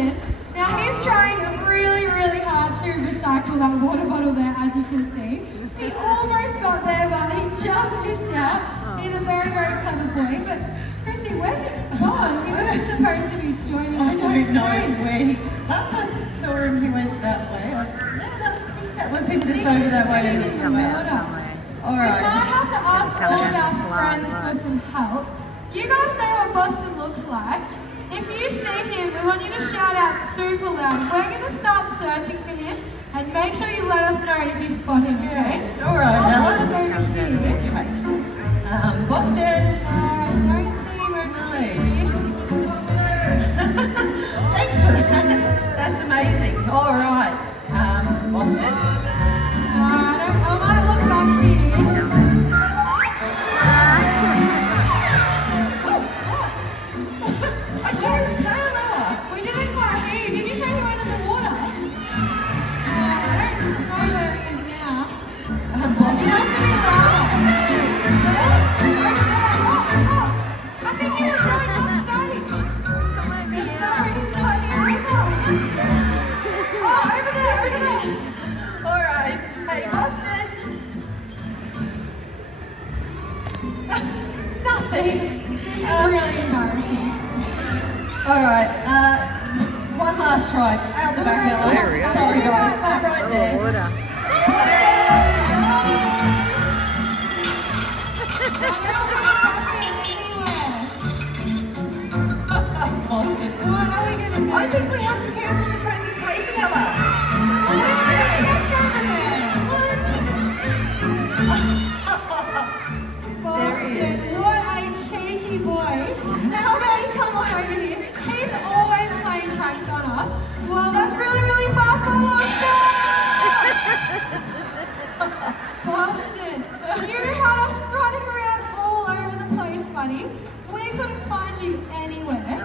Boston. Now he's trying really, really hard to recycle that water bottle there, as you can see. He almost got there, but he just missed out. He's a very, very clever boy. But Christy, where's he gone? He was supposed to be joining us on stage. I don't know where he... Last I saw him, he went that way. I think that was him just over that way. In the water. All We right. might have to ask all of our friends for some help. You guys know what Boston looks like. If you see him, we want you to shout out super loud. We're going to start searching for him, and make sure you let us know if you spot him, okay? All right, I'll Ella. look over here. Okay. Boston. Don't see him over here. Thanks for that. That's amazing. All right. Boston. I might look back here. I saw his tail, Ella. We didn't quite hear you. Did you say he went in the water? I don't know where he is now. Boston. You have to be loud. Where? Over there. Oh. I think he was going on stage. No, he's not here either. Oh, over there. All right. Hey, Boston. Nothing. This is really embarrassing. All right. One last try. Out the back, Ella. There we go. Sorry, guys. Stay right there. Water. Boston. What are we going to do? I think we have to cancel the presentation, Ella. We haven't checked over there. Boston, what a cheeky boy. How about you come on over here? He's always playing pranks on us. Well, that's really, really fast for Boston. Boston, you had us running around all over the place, buddy. We couldn't find you anywhere.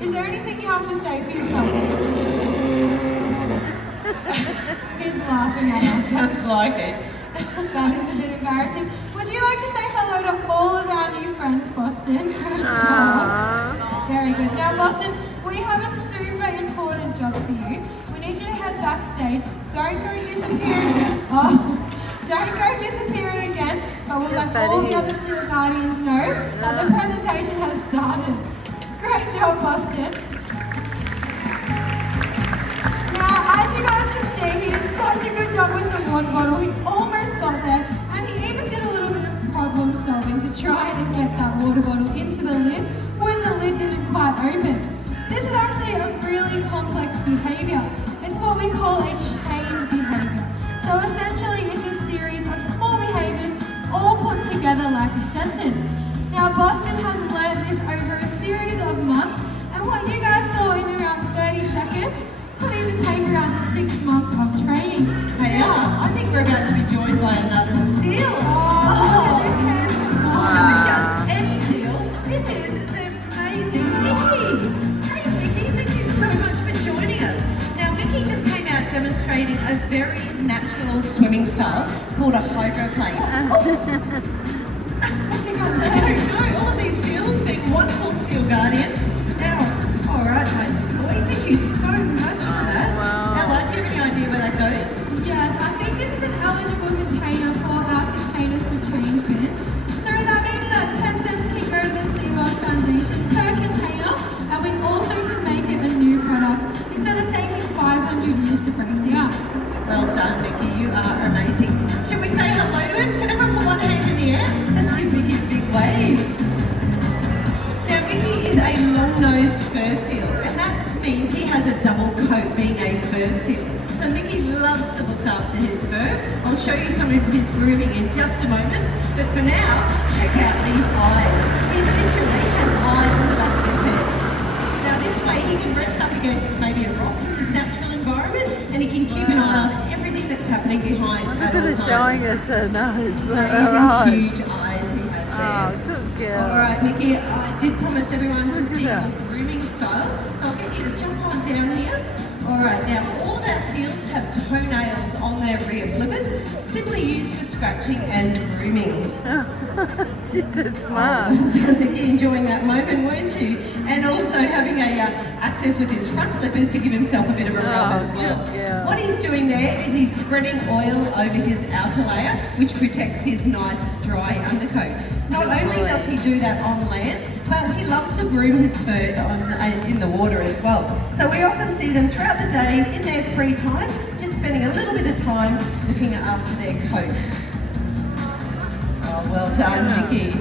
Is there anything you have to say for yourself? He's laughing at us. Sounds like it. That is a bit embarrassing. Would you like to say hello to all of our new friends, Boston? Good job. Very good. Now, Boston, we have a super important job for you. We need you to head backstage. Don't go disappearing. Don't go disappearing again, but we'll let all the other Seal Guardians know that the presentation has started. Great job, Boston. Now, as you guys can see, he did such a good job with the water bottle. He almost got there, and he even did a little bit of problem solving to try and get that water bottle into the lid when the lid didn't quite open. This is actually a really complex behavior. It's what we call a chain behavior. So essentially, it's a series of small behaviors all put together like a sentence. Now, Boston has learned this over a series of months, and what you guys saw in around 30 seconds could even take around 6 months of training. Hey, Ella, I think we're about to be joined by another seal. Look at this handsome boy. Not just any seal. This is the amazing Mickey. Hey, Mickey, thank you so much for joining us. Now, Mickey just came out demonstrating a very natural swimming style called a hydroplane. What's he got I there? don't know. All of these seals being wonderful seal guardians. Now, all right, mate. Boy, thank you so much for that. Wow. Ella, do you have any idea where that goes? Yes, I think this is an eligible container for our containers for change bin. So that means that 10 cents can go to the SeaWorld Foundation per container, and we also can make it a new product instead of taking 500 years to break down. Well done, Mickey. You are amazing. Should we say hello to him? Can everyone put one hand in the air? Let's give Mickey a big wave. Now, Mickey is a long-nosed fur seal, and that means he has a double coat being a fur seal. So Mickey loves to look after his fur. I'll show you some of his grooming in just a moment. But for now, check out these eyes. He literally has eyes in the back of his head. Now this way he can rest up against maybe a rock in his natural environment, and he can keep an eye on everything that's happening behind at all Look at times. it showing us her nose. Amazing, huge eyes he has there. Oh, good girl. All right, Mickey, I did promise everyone to Look at see that. your grooming style, so I'll get you to jump on down here. All right, now all of our seals have toenails on their rear flippers, simply used for scratching and grooming. She's so smart. Well done, Mickey, enjoying that moment, weren't you? And also having a access with his front flippers to give himself a bit of a rub as well. good girl. What he's doing there is he's spreading oil over his outer layer, which protects his nice dry undercoat. Not only does he do that on land, but he loves to groom his fur in the water as well. So we often see them throughout the day in their free time, just spending a little bit of time looking after their coat. Oh, well done, Mickey.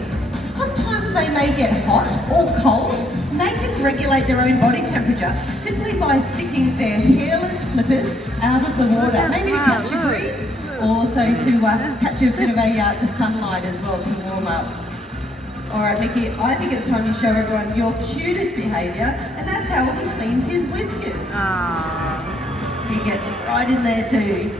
Sometimes they may get hot or cold, and they can regulate their own body temperature simply by sticking their hairless flippers out of the water, maybe to catch a breeze, or also to catch a bit of the sunlight as well to warm up. All right, Mickey, I think it's time you show everyone your cutest behaviour, and that's how he cleans his whiskers. He gets right in there too.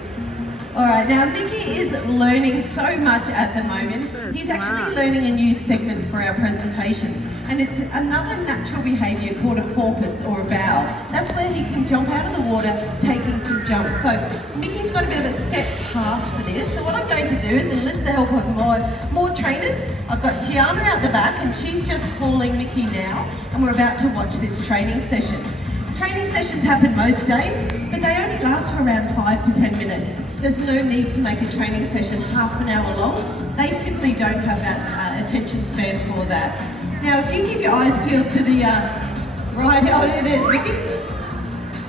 All right, now Mickey is learning so much at the moment. He's actually learning a new segment for our presentations, and it's another natural behaviour called a porpoise or a bow. That's where he can jump out of the water, taking some jumps. So Mickey's got a bit of a set path for this. So what I'm going to do is enlist the help of more trainers. I've got Tiana out the back, and she's just calling Mickey now, and we're about to watch this training session. Training sessions happen most days, but they only last for around 5 to 10 minutes. There's no need to make a training session half an hour long. They simply don't have that attention span for that. Now, if you keep your eyes peeled to the right, oh, there's Vicky.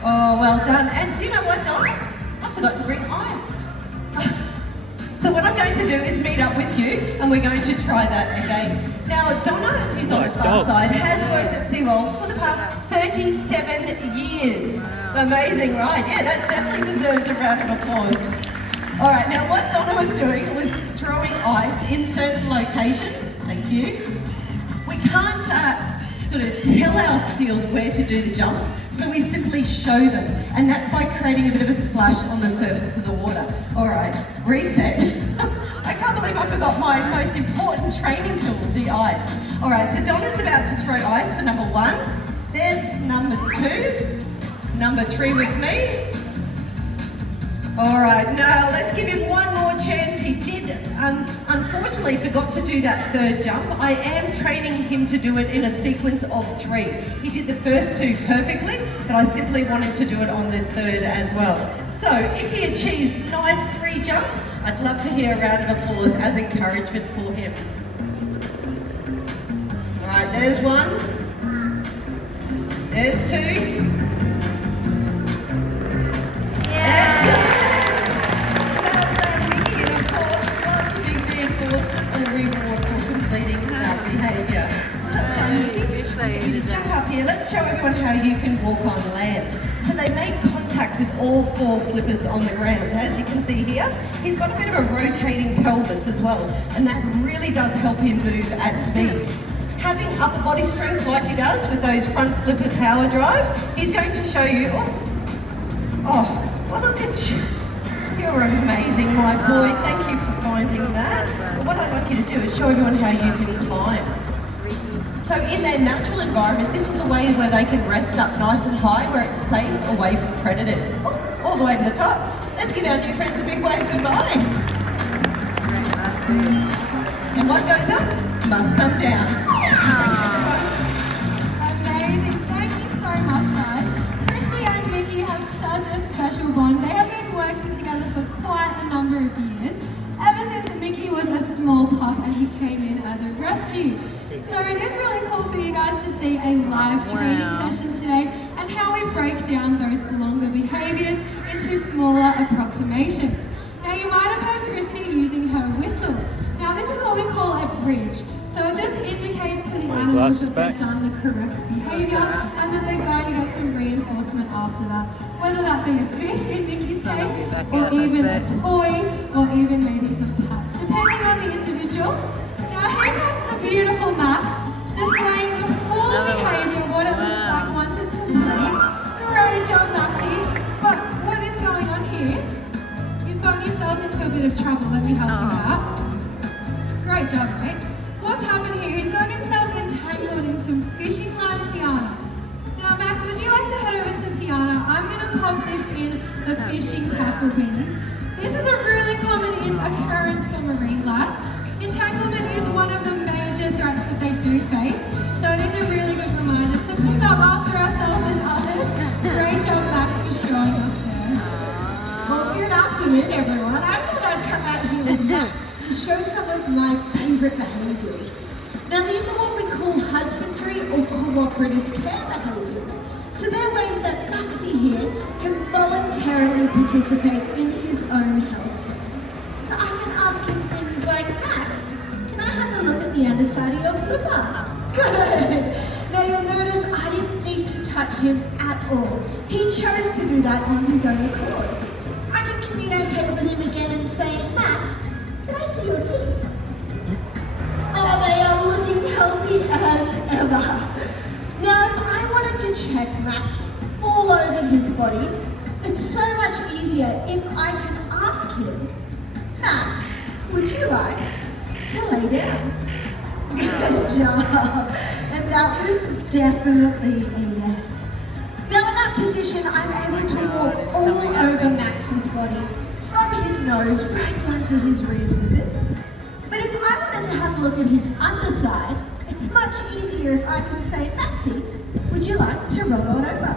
Oh, well done. And do you know what, Don? I forgot to bring ice. So what I'm going to do is meet up with you, and we're going to try that again. Now, Donna, who's on the far side, has worked at SeaWorld for the past 37 years. Amazing, right? Yeah, that definitely deserves a round of applause. All right, now what Donna was doing was throwing ice in certain locations. Thank you. We can't sort of tell our seals where to do the jumps, so we simply show them, and that's by creating a bit of a splash on the surface of the water. All right, reset. I can't believe I forgot my most important training tool, the ice. All right, so Donna's about to throw ice for number 1. There's number 2. Number 3 with me. All right, now let's give him one more chance. He did, unfortunately, forgot to do that third jump. I am training him to do it in a sequence of 3. He did the first 2 perfectly, but I simply wanted to do it on the third as well. So if he achieves nice 3 jumps, I'd love to hear a round of applause as encouragement for him. All right, there's 1. There's 2. Excellent! Well done, Mickey, and of course, lots of big reinforcement and reward for completing that behaviour. Well done, Mickey. Jump up here, let's show everyone how you can walk on land. So they make contact with all 4 flippers on the ground. As you can see here, he's got a bit of a rotating pelvis as well, and that really does help him move at speed. Having upper body strength like he does with those front flipper power drive, he's going to show you, oh, well, look at you. You're amazing, my boy. Thank you for finding that. But what I'd like you to do is show everyone how you can climb. So in their natural environment, this is a way where they can rest up nice and high, where it's safe away from predators. All the way to the top. Let's give our new friends a big wave goodbye. And what goes up must come down. Thanks, everyone. Amazing. Thank you so much, guys. Christy and Mickey have such a special bond. They have been working together for quite a number of years, ever since Mickey was a small pup and he came in as a rescue. So it is really cool for you guys to see a live training session today and how we break down those longer behaviours into smaller approximations. Now you might have heard Christy using her whistle. Now this is what we call a bridge. So it just indicates to the animals that they've done the correct behaviour and that they're going to get some reinforcement after that. Whether that be a fish in Mickey's case, or even a toy, or even maybe some pets, depending on the individual. Now here comes the beautiful Max, displaying the full behaviour, what it looks like once it's complete. Great job, Maxie. But what is going on here? You've gotten yourself into a bit of trouble. Let me help you out. Great job, mate. What's happened here? He's got himself entangled in some fishing line, Tiana. Now, Max, would you like to head over to Tiana? I'm going to pop this in the fishing tackle bins. This is a really common occurrence for marine life. Entanglement is one of the main do face. So it is a really good reminder to pick up after ourselves and others. Great job, Max, for showing us there. Well, good afternoon, everyone. I thought I'd come out here with Max to show some of my favourite behaviours. Now, these are what we call husbandry or cooperative care behaviours. So they're ways that Maxie here can voluntarily participate in his own health care. So I can ask him things like, Max, can I have a look at the underside of your flipper? Good! Now you'll notice I didn't need to touch him at all. He chose to do that on his own accord. I can communicate with him again and say, Max, can I see your teeth? Oh, they are looking healthy as ever. Now, if I wanted to check Max all over his body, it's so much easier if I can ask him, Max, would you like to lay down? Good job. And that was definitely a yes. Now in that position, I'm able to walk all over Max's body, from his nose right down to his rear flippers. But if I wanted to have a look at his underside, it's much easier if I can say, Maxie, would you like to roll on over?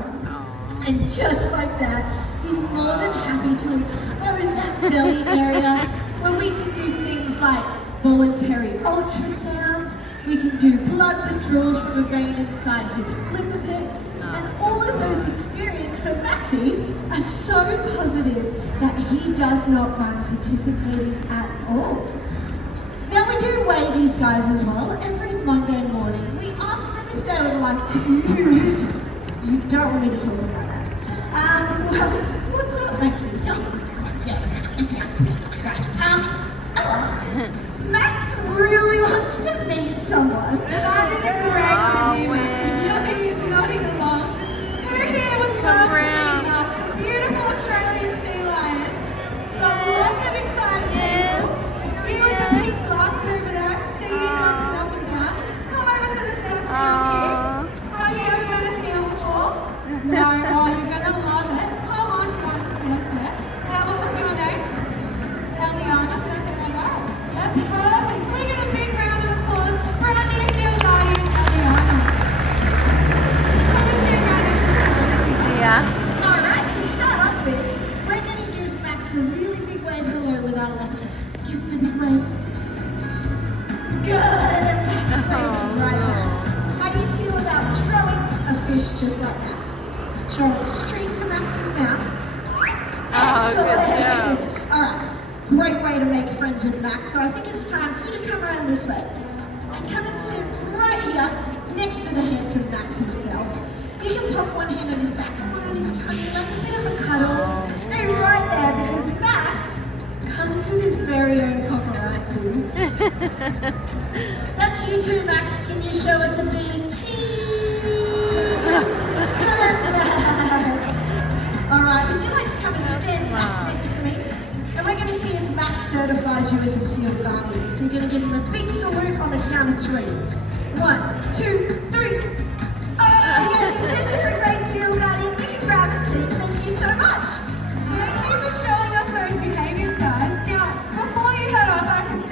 And just like that, he's more than happy to expose that belly area where we can do things like voluntary ultrasounds, we can do blood withdrawals from a vein inside his flipper pit, and all of those experiences for Maxie are so positive that he does not mind participating at all. Now we do weigh these guys as well. Every Monday morning, we ask them if they would like to use. You don't want me to talk about that. Well, what's up, Maxie? Tell me. Yes. Okay. Right. Max really wants to meet someone. That is a correct idea, Maxie. He's nodding along. Who here would love to meet Max, the beautiful Australian sea lion? Got lots of excited people. Here with the pink glasses over there. I can see you jumping up and down. Come over to the steps down here. Have you ever met a seal before? No, oh, you're going to love it. Come on down the stairs there. Now, what was your name? Eliana, did I say that right? Yeah, perfect. Can we get a big round of applause for our new seal guardian, Eliana? Come and sit right next to Seal. Yeah. Alright, to start off with, we're going to give Max a really big wave hello with our left hand. Give him a big wave. Good, and Max waving right back. How do you feel about throwing a fish just like that? Throw it straight to Max's mouth. Good job. Alright, great way to make friends with Max, so I think it's time for you to come around this way. And come and sit right here next to the handsome Max himself. You can pop one hand on his back, one on his tummy, like a bit of a cuddle. Stay right there because Max comes with his very own paparazzi. That's you too, Max. Can you show us a big cheese? Good, Max. Alright, would you like to come and stand up next to me? And we're going to see if Max certifies you as a SEAL Guardian. So you're going to give him a big salute on the count of 3. 1, 2, 3.